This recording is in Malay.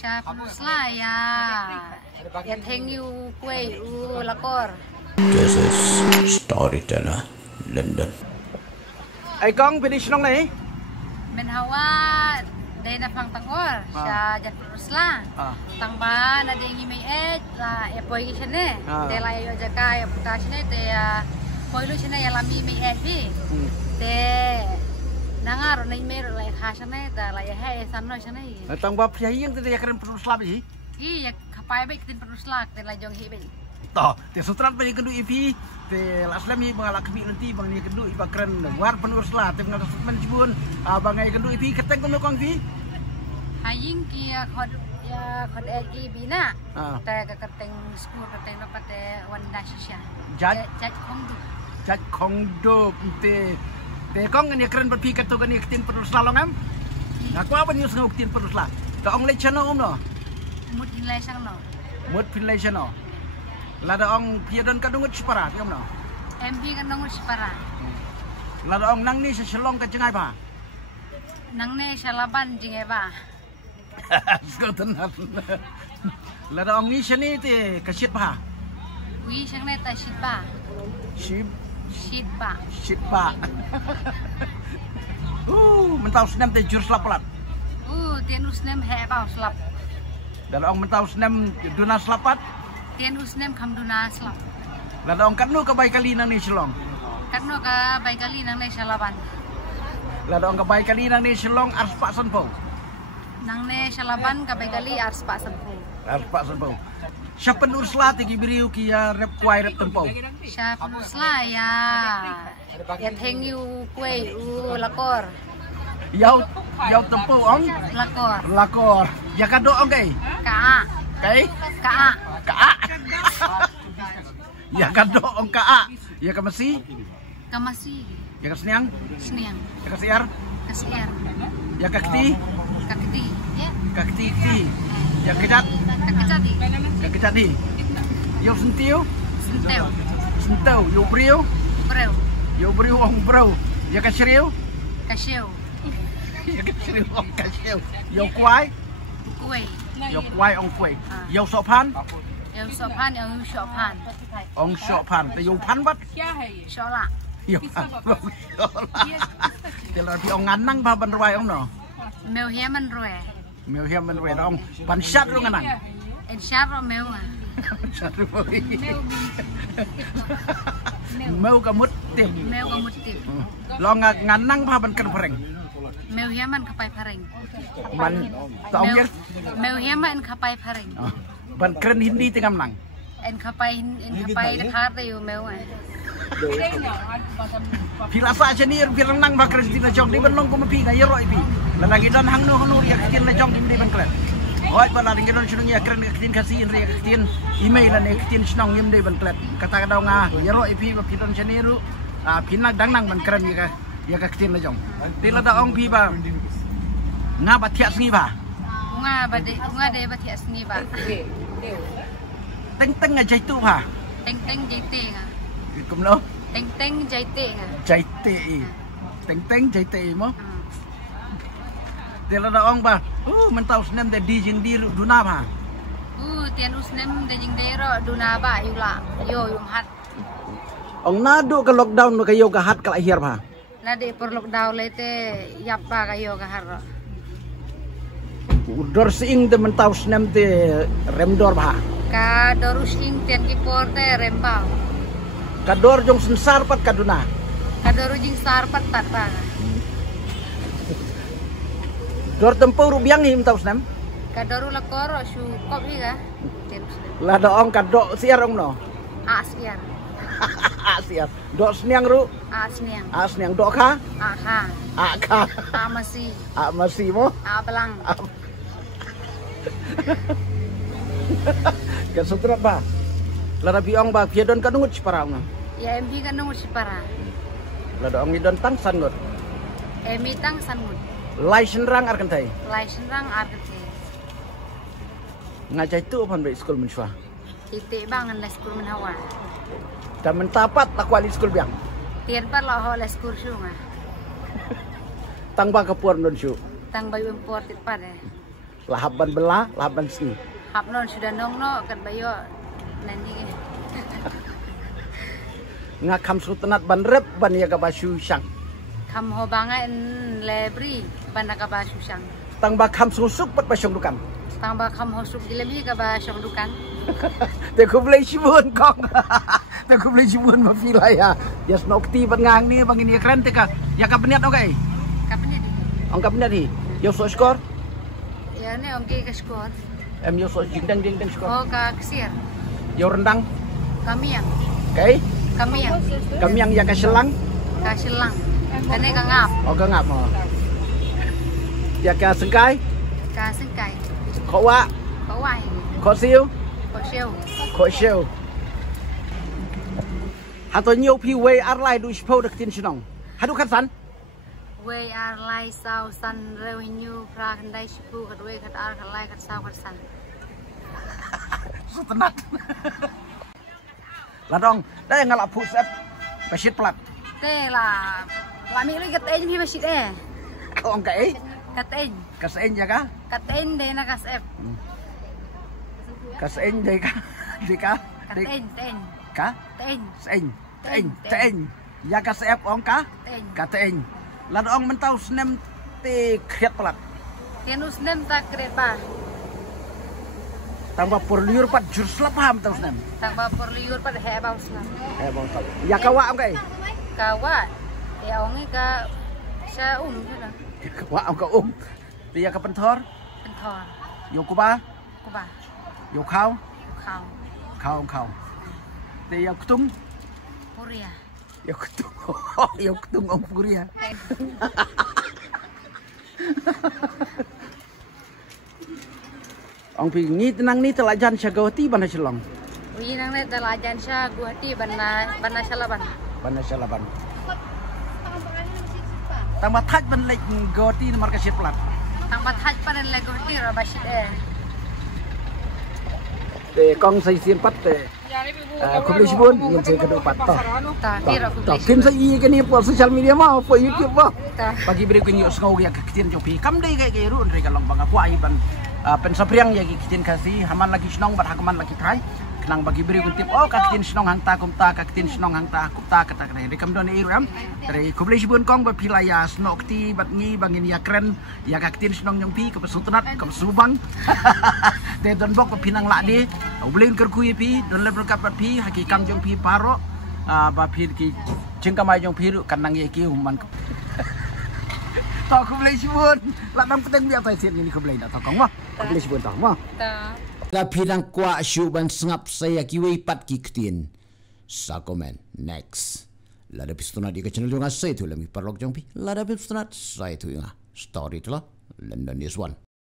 Siya pusla ya. Ya thank you kuy lakor. This is Storyteller London. Ai Kong finish nong này. Men hawa day na pang tangor. Siya jan pusla. Tang ba na dingi may la ya poy siya ne. Te la yo jaka ya puta siya ne te poylo siya ne ya lami may hi. Te nangar na imero la khasha ne ta la ya hai sanno siya ne. Tang ba pia yang te ya keren pusla bi. Iya kapai baik tin pusla te la jong hi be. Toh, te sutrat pa kendu ipi te laslami mengalak kami nanti bang ni kendu ipa keren war penurus lah te mengalak sutman jibun bang ai kendu ipi keteng kono kong fi haying kia khod ya khod egi bina te ka keteng skur keteng dapat te wanda shisha jaj khongdu te kong ni keren berpi ketu kan ni ketin penurus lah longam aku apa ni usah ketin penurus lah ka ong le channel om no mut pinlai sang no mut pinlai channel lada ong piadon kadungut separa tiom no MB kadungut separa lada ong nang ni seselong ke cengai ba nang ne salaban jingai ba skoten lada ong ni seni te kasit ba wi sang ne ta sit ba shit ba mentau senam te jur slapat tian usnem he ba slap lada ong mentau senam duna slapat tian usnem kamduna slap. Lada ong katno ka bay kali nang ni Silong. Katno ka bay kali nang ni Salaban. Lada ong ka bay kali nang ni Silong arspa sanpo. Nang ni Salaban ka bay kali arspa sanpo. Arspa sanpo. Siya penusla ti gibiriu ki ya rep kwai rep tempo. Siya penusla ya. Ya thank you kuy lakor. Yaw tempo ong lakor. Ya kado ong kay. Ka. Ya kado ong kaa. Ya kamasi. Ya kasniang. Ya kasiar. Ya kakti. Ya kecat. Kekecati. Yo sentiu. Yo brio. Yo brio ong bro. Ya kasriu. Ya kasriu ong kasriu. Yo kwai. Yo kwai ong kwai. Yo sopan. Ong sopan. Te yo pan bat. Sola. Yo. Te la pi ong nganang ba ban roi ong no. Meu hiaman roi ong ban syat lu nganang. Syat ro meu. Meu kamut tim. Lo nganang ba ban kan pereng. Meu hiaman kapai pareng. Man taong yer. Meu hiaman kapai pareng. Ban keren hindi tingam nang. En kapai dekat yo meu. Pila sa seni pirang nang ba keren tina jong di ban long ko mapi ga yero ipi. Lalagi dan hang no ya kitin la jong di ban keren. Oi bala ding don sunung ya keren kitin kasi in re kitin email an kitin snong yim di ban keren. Kata daw nga yero ipi ba piton seni ru pinag dang nang ban keren ya ka kitin la jong. Tila da ong pi ba nga ba tias ngi ba. Nga de ba tias ngi ba. Teng nga jaitu ba. Teng jaite nga. Kumlo. Teng jaite nga. Jaite. Teng jaite mo. Tila da ong ba. Mentau senem de dijing diru duna ba. Tian usnem de jing dero duna ba yula. Yo yung hat. Ong nado ka lockdown no kayo ka hat ka lahir ba. Nade per lockdown lete yappa kayo ka harro. Dor sing de mentau senem de remdor ba. Ka dorus ing tian ki porte rembang. Ka dor jong sensar pat kaduna. Ka doru jing sarpat tata. Dor tempo rubiang him mentau senem. Ka doru lakor su kop higa. La do ong ka do siar ong no. Asiar. Siar. Do sniang ru. Sniang do ka. Ka. Masi mo. Belang. Kan sutra ba? Lara biong ba piadon kanungut separa ong. Ya MB kanungut separa. Lada ong idon tang sangut. MB tang sangut. License rang arkantai. Ngajai tu opan baik sekolah mensyua. Ite bangan les sekolah menhawa. Dan mentapat aku ali sekolah biang. Tiar par lah les sekolah sunga. Tang ba kapuar don syu. Tang bayu import it par. lahaban belah, lahaban sini. Hap non sudah nong no kan bayo nanti. Nga kam sultanat ban rep ban ya basu syang. Kam ho bangai lebri ban ka ba susang. Tang ba kam susuk pat basyong dukan. Tang ba kam ho suk dilemi ka ba syong dukan. Te ku boleh sibun kong. Te ku boleh sibun ma pila ya. Ya snokti ban ngang ni bang ini keren te ka. Ya ka beniat okay. Kapan ni? Ang ka beniat hi. Yo so skor. Ya ni ongki ka skor. Em yo so jingdang skor. Oh ka kesir. Yo rendang. Kami yang. Okay. Kami yang ya ka selang. Ka selang. Kane ka ngap. Oh ka ngap mo. Ya ka sengkai. Ka sengkai. Kho wa. Kho wai. Kho siêu. Kho siêu. Kho siêu. Hanto nhiều pi way arlai du spau dak tin sinong. Hadu kan san. Way arlai sau san revenue pra kandai sipu kadwe kat ar kalai kat sau kat san. Setenat. Ladong, dah ngalap pusat. Basit plat. Te la mi lu kat ej mi basit Kau angka Kat ej. Kasain jaga. Kat ej de na kas ep. Kasain jaga. Dika. Kat ej ten. Ka? Ten. Sain. Ya kasep ongka. Ten. Katain. Ladong mentau senem te kriat plat. Tenus nem tak kret ba. Tambah perliur pat jur selapam mentau senem. Tang ba por liur pa he ba usna. Bang. Ya kawa angka Kawa. Ya ongi ka sa sana. Wa angka Dia ka pentor. Pentor. Yo kuba. Kuba. Yo khao. Kau. Khao. Dia kutung. Puria. Yo kutung om puria. Ông pi ni tenang ni telajan syagawati bana selong. Wi nang ne dalajan sya Guwahati bana salaban. Bana salaban. Tambah taj ban lek gawati nomor kasit plat. Tang bat haj pa rin le Guwahati ra basit Te kong sai sien pat te. Kubli sibun ngin sai kadu pat to. Ta tira ku To kin sai i kani po social media ma po YouTube ma. Ta. Pagi beri ku nyus ngau ya kitin jopi. Kam dei ge ru ndre kalong bang aku ai ban pen sapriang ya kitin kasi haman lagi snong bat hakaman lagi trai. Kenang bagi beri ku tip kakitin snong hang ta kum ta kakitin snong hang ta kum ta kata kata rekam don iru am. Dari kubli sibun kong ba pilaya snokti bat ngi bangin ya keren ya kakitin snong nyong pi ke pesutunat ke subang. De don bok pinang la di ublein kerkui pi don le berkat bat pi hakikam jong pi paro ba pi ki jengkamai jong pi kanang ye ki human. Tao kubli sibun la nang peteng biar tai sien ni kubli da tokong ma. Kubli sibun tong ma. Ta. La pirang kwa syuban sengap saya kiwei pat kiktin. Sakomen next. Lada pistonat di channel yung saya tu lami parlok jong pi. Lada pistonat saya tu yung story tu lah. London is one.